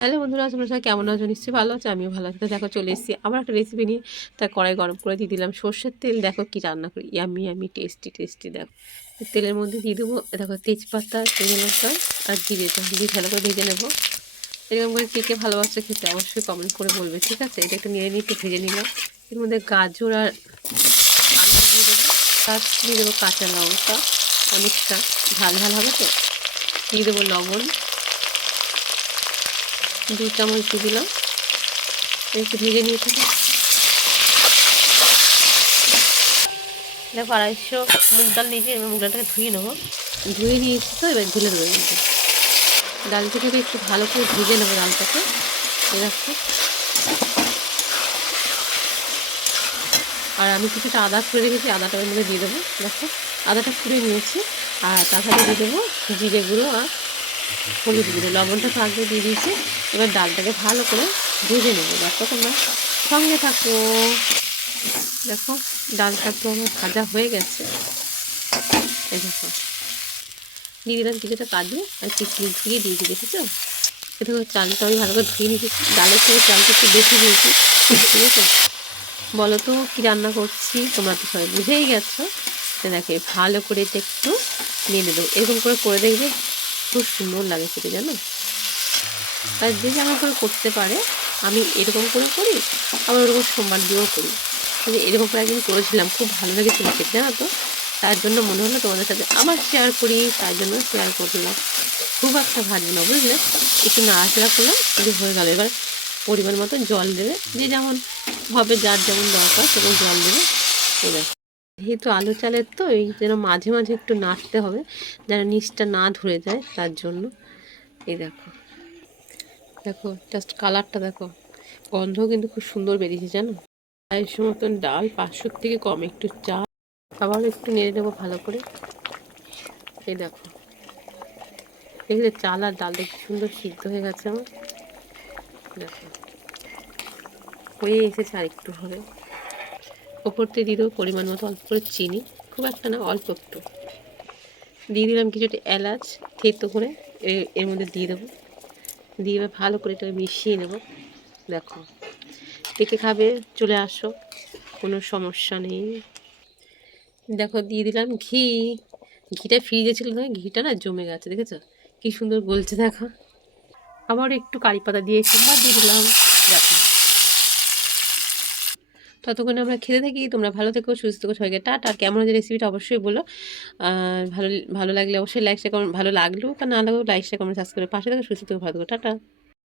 Hello বন্ধুরা, তোমরা সবাই কেমন আছো? নিশ্চয়ই ভালো আছো, আমিও ভালো আছি। তো দেখো চলে এসেছি আবার একটা রেসিপি নিয়ে। তার কড়াই গরম করে দিয়ে দিলাম সর্ষের তেল। দেখো কি রান্না করি, ইয়ামি ইয়ামি টেস্টি টেস্টি। দেখো তেলের মধ্যে দিয়ে দেবো দেখো তেজপাতা, শুকনো লঙ্কা আর জিরেটা দিয়ে ভালো করে ভেজে নেবো। এরকম করে কে কে ভালোবাসে খেতে অবশ্যই কমেন্ট করে বলবে, ঠিক আছে? এটা একটু নিয়ে নিয়ে একটু ভেজে নিলাম। এর মধ্যে গাজর আর আলু দিয়ে দেবো, আর দিয়ে দেবো কাঁচা লঙ্কা, অনেকটা ঝাল ঝাল হবে তো। দিয়ে দেবো লবণ, 2 চামচ দিয়ে দিলাম। একটু ভেজে নিয়ে থাকি। দেখো 250 মুগ ডাল নিয়েছি, এবার মুগ ডালটাকে ধুয়ে নেবো। ধুয়ে নিয়েছি তো, এবার ঢেলে দেবো কিন্তু ডালটাকে একটু ভালো করে ভেজে নেবো ডালটাকে। দেখো, আর আমি কিছুটা আদা ছুঁড়ে রেখেছি, আদাটা ওর মধ্যে দিয়ে দেবো। দেখো আদাটা ছুঁড়ে নিয়েছি, আর তার সাথে দিয়ে দেবো জিরে গুঁড়ো আর হলুদ গুঁড়ো। লবণটা তো আগে দিয়ে দিয়েছি। এবার ডালটাকে ভালো করে ভেজে নেবো। দেখো তোমরা সঙ্গে থাকো। দেখো ডালটা তো আমার ভাজা হয়ে গেছে। এই দেখো দিয়ে দিলাম কিছুটা কাজু আর কিশমিশ দিয়ে দিয়ে দেখেছো। এ দেখো চালটা আমি ভালো করে ধুয়ে নিয়েছি, ডালের থেকে চালটা একটু বেশি দিয়েছি, ঠিক আছে? বলো তো কী রান্না করছি, তোমরা তো সবাই বুঝেই গেছো। দেখে ভালো করে এটা একটু নিয়ে নেবো। এরকম করে দেখবে খুব সুন্দর লাগে খেতে, জানো? আর যে যেমন করে করতে পারে, আমি এরকম করে করি, আবার ওরকম সোমবার দিয়েও করি। এরকম করে একদিন করেছিলাম, খুব ভালো লেগেছিলো খেতে, জানো তো? তার জন্য মনে হলো তোমাদের সাথে আমার শেয়ার করি, তার জন্য শেয়ার করলাম। খুব একটা ভালো না, বুঝলে? একটু নাড়াচাড়া করলাম, কিন্তু হয়ে গেল। এবার পরিমাণ মতো জল দেবে, যে যেমন হবে, যার যেমন দরকার সেরকম জল দেবে। এবার যেহেতু আলু চালের তো, এই যেন মাঝে মাঝে একটু নাড়তে হবে, যেন নিচটা না ধরে যায়, তার জন্য। এই দেখো, দেখো জাস্ট কালারটা দেখো, গন্ধ কিন্তু খুব সুন্দর বেরিয়েছে, জানো? 250 মতন ডাল, 500 থেকে কম একটু চাল, আবার একটু নেড়ে নেবো ভালো করে। এই দেখো দেখলে চাল আর ডালটা কি সুন্দর সিদ্ধ হয়ে গেছে আমার। দেখো হয়ে এসেছে, আর একটু হবে। ওপর দিয়ে দিয়ে দেবো পরিমাণ মতো অল্প করে চিনি, খুব একটা না, অল্প একটু দিয়ে দিলাম। কিছুটা এলাচ থেতো করে এর মধ্যে দিয়ে দেবো। দিয়ে এবার ভালো করে এটাকে মিশিয়ে নেব। দেখো কে কে খাবে চলে আসো, কোনো সমস্যা নেই। দেখো দিয়ে দিলাম ঘি। ঘিটা ফ্রিজে ছিল না, ঘিটা না জমে গেছে, দেখেছো কি সুন্দর গলছে? দেখো আবার একটু কারি পাতা দিয়ে সোমবার দিয়ে দিলাম। দেখো ততক্ষণে আমরা খেতে থাকি। তোমরা ভালো থেকো, সুস্থ থেকো, সবাইকে টাটা। কেমন হচ্ছে রেসিপিটা অবশ্যই বলো। আর ভালো ভালো লাগলে অবশ্যই লাইক শেয়ার কমেন্ট, ভালো লাগলেও বা না লাগলেও লাইক শেয়ার কমেন্ট সাবস্ক্রাইব করে পাশে থেকো, সুস্থ থেকো, ভালো থেকো, টাটা।